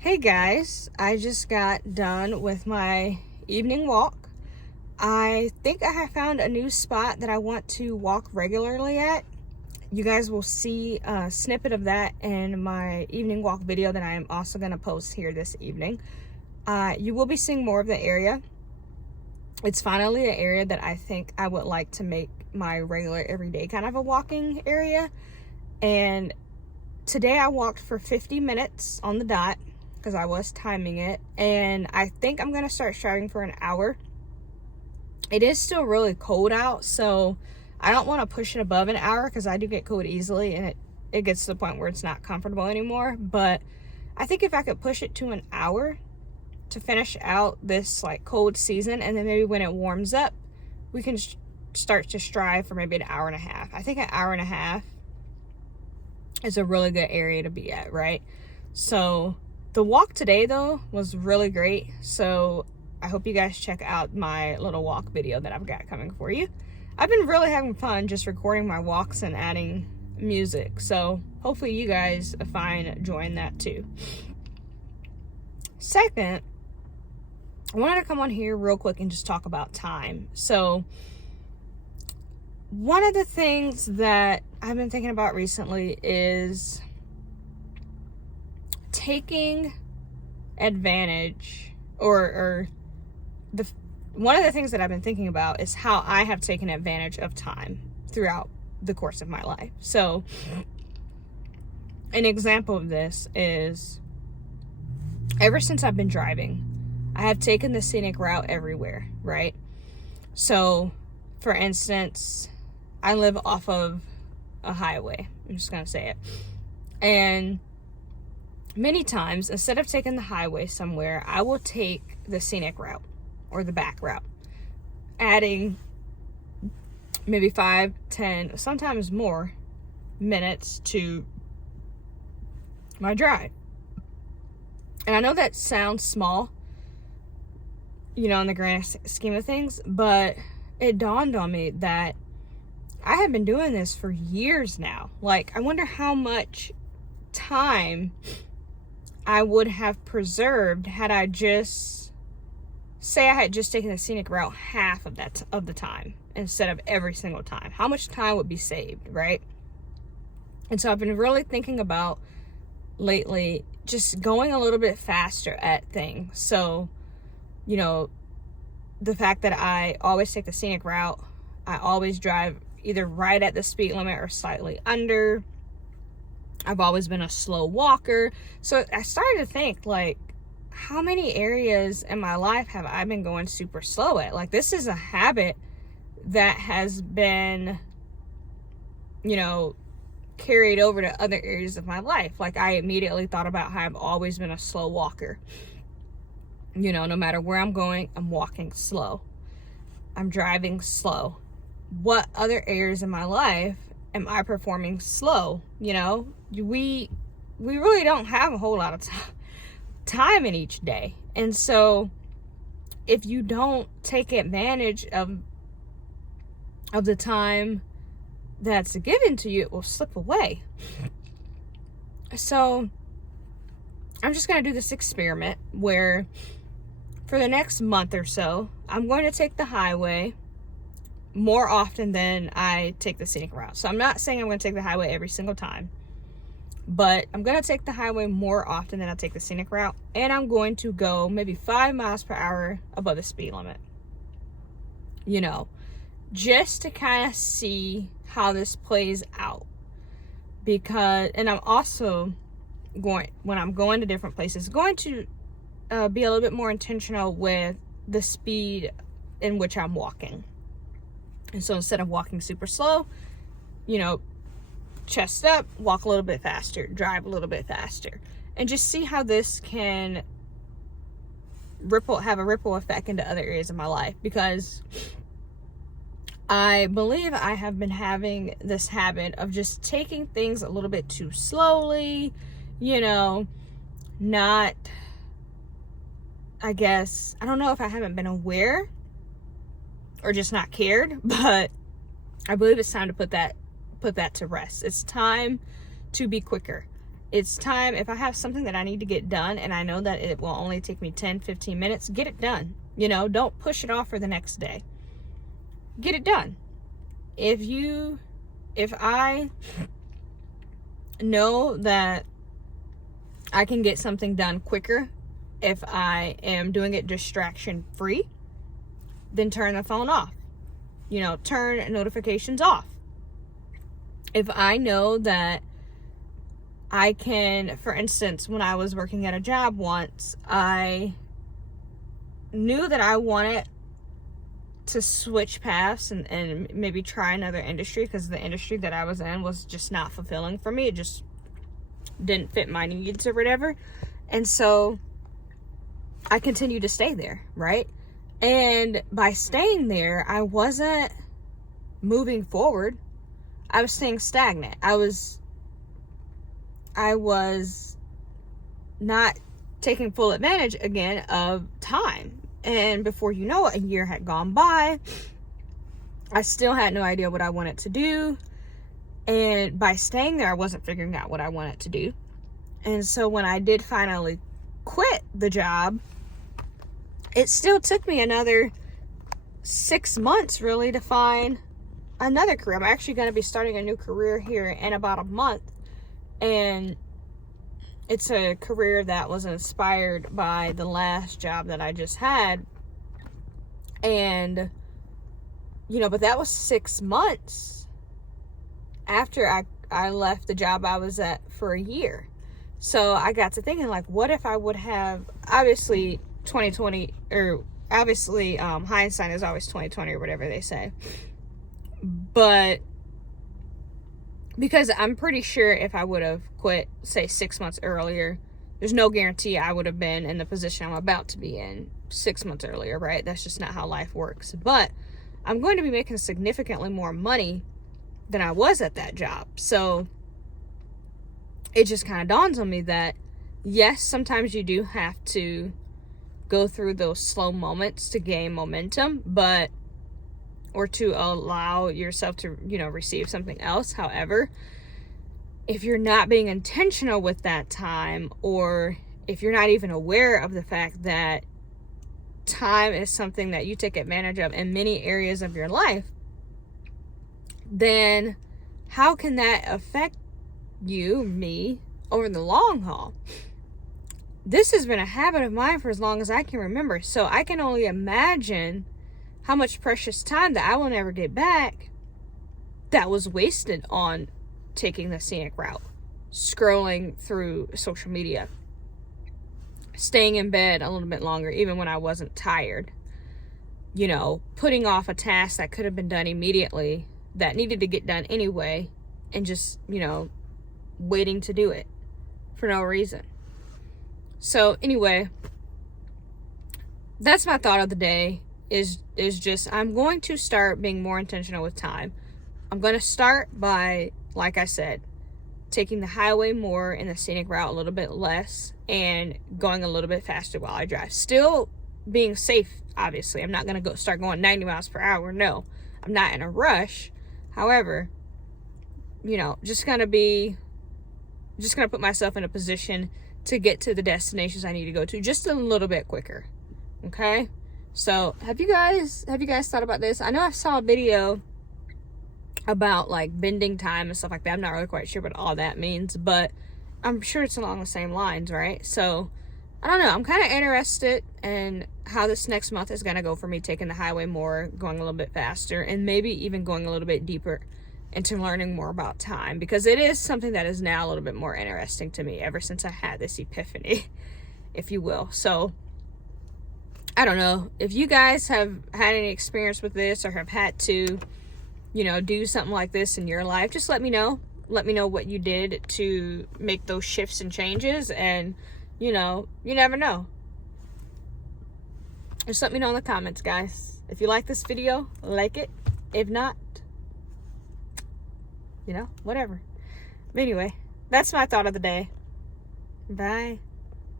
Hey guys, I just got done with my evening walk. I think I have found a new spot that I want to walk regularly at. You guys will see a snippet of that in my evening walk video that I am also going to post here this evening. You will be seeing more of the area. It's finally an area that I think I would like to make my regular everyday kind of a walking area. And today I walked for 50 minutes on the dot because I was timing it, and I think I'm gonna start striving for an hour. It is still really cold out, so I don't want to push it above an hour because I do get cold easily, and it gets to the point where it's not comfortable anymore. But I think if I could push it to an hour to finish out this like cold season, and then maybe when it warms up we can start to strive for maybe an hour and a half. I think an hour and a half is a really good area to be at, right? So the walk today though was really great, so I hope you guys check out my little walk video that I've got coming for you. I've been really having fun just recording my walks and adding music, so hopefully you guys find enjoying that too. Second, I wanted to come on here real quick and just talk about time. So one of the things that I've been thinking about recently is taking advantage, or one of the things that I've been thinking about is how I have taken advantage of time throughout the course of my life. So an example of this is ever since I've been driving, I have taken the scenic route everywhere, right? So for instance, I live off of a highway. I'm just gonna say it. And many times, instead of taking the highway somewhere, I will take the scenic route or the back route, adding maybe 5, 10, sometimes more minutes to my drive. And I know that sounds small, in the grand scheme of things, but it dawned on me that I have been doing this for years now. Like, I wonder how much time I would have preserved had I just, say I had just taken the scenic route half of the time instead of every single time. How much time would be saved, right? And so I've been really thinking about lately just going a little bit faster at things. So, the fact that I always take the scenic route, I always drive either right at the speed limit or slightly under. I've always been a slow walker. So I started to think, like, how many areas in my life have I been going super slow at? Like, this is a habit that has been, carried over to other areas of my life. Like, I immediately thought about how I've always been a slow walker. No matter where I'm going, I'm walking slow. I'm driving slow. What other areas in my life am I performing slow? We really don't have a whole lot of time in each day. And so if you don't take advantage of the time that's given to you, it will slip away. So I'm just going to do this experiment where for the next month or so, I'm going to take the highway more often than I take the scenic route. So I'm not saying I'm going to take the highway every single time, but I'm going to take the highway more often than I take the scenic route. And I'm going to go maybe 5 miles per hour above the speed limit, just to kind of see how this plays out. And I'm also when I'm going to different places, going to be a little bit more intentional with the speed in which I'm walking. And so instead of walking super slow, chest up, walk a little bit faster, drive a little bit faster, and just see how this can have a ripple effect into other areas of my life. Because I believe I have been having this habit of just taking things a little bit too slowly, not, I guess, I don't know if I haven't been aware or just not cared, but I believe it's time to put that to rest. It's time to be quicker. It's time. If I have something that I need to get done and I know that it will only take me 10, 15 minutes, get it done. You know, don't push it off for the next day. Get it done. If I know that I can get something done quicker if I am doing it distraction free, then turn the phone off. You know, turn notifications off. If I know that I can, for instance, when I was working at a job once, I knew that I wanted to switch paths and maybe try another industry, because the industry that I was in was just not fulfilling for me. It just didn't fit my needs or whatever. And so I continued to stay there, right? And by staying there, I wasn't moving forward. I was staying stagnant. I was not taking full advantage again of time. And before you know it, a year had gone by. I still had no idea what I wanted to do. And by staying there, I wasn't figuring out what I wanted to do. And so when I did finally quit the job, it still took me another 6 months really to find another career. I'm actually going to be starting a new career here in about a month. And it's a career that was inspired by the last job that I just had. And, you know, but that was 6 months after I left the job I was at for a year. So I got to thinking, like, what if I would have, obviously 2020, or obviously hindsight is always 2020 or whatever they say. But because I'm pretty sure if I would have quit, say 6 months earlier, there's no guarantee I would have been in the position I'm about to be in 6 months earlier, right? That's just not how life works. But I'm going to be making significantly more money than I was at that job. So it just kind of dawns on me that, yes, sometimes you do have to go through those slow moments to gain momentum, or to allow yourself to, you know, receive something else. However, if you're not being intentional with that time, or if you're not even aware of the fact that time is something that you take advantage of in many areas of your life, then how can that affect you, me, over the long haul? This has been a habit of mine for as long as I can remember. So I can only imagine how much precious time that I will never get back that was wasted on taking the scenic route, scrolling through social media, staying in bed a little bit longer, even when I wasn't tired, you know, putting off a task that could have been done immediately, that needed to get done anyway, and just, you know, waiting to do it for no reason. So anyway, that's my thought of the day. Is just, I'm going to start being more intentional with time. I'm going to start by, like I said, taking the highway more and the scenic route a little bit less, and going a little bit faster while I drive. Still being safe, obviously. I'm not going to start going 90 miles per hour. No, I'm not in a rush. However, you know, just going to put myself in a position to get to the destinations I need to go to just a little bit quicker. Okay? So have you guys thought about this? I know I saw a video about like bending time and stuff like that. I'm not really quite sure what all that means, but I'm sure it's along the same lines, right? So I don't know. I'm kind of interested in how this next month is going to go for me, taking the highway more, going a little bit faster, and maybe even going a little bit deeper into learning more about time, because it is something that is now a little bit more interesting to me ever since I had this epiphany, if you will. So I don't know if you guys have had any experience with this, or have had to, you know, do something like this in your life. Just let me know. Let me know what you did to make those shifts and changes. And, you know, you never know. Just let me know in the comments, guys. If you like this video, like it. If not, you know, whatever. But anyway, that's my thought of the day. Bye.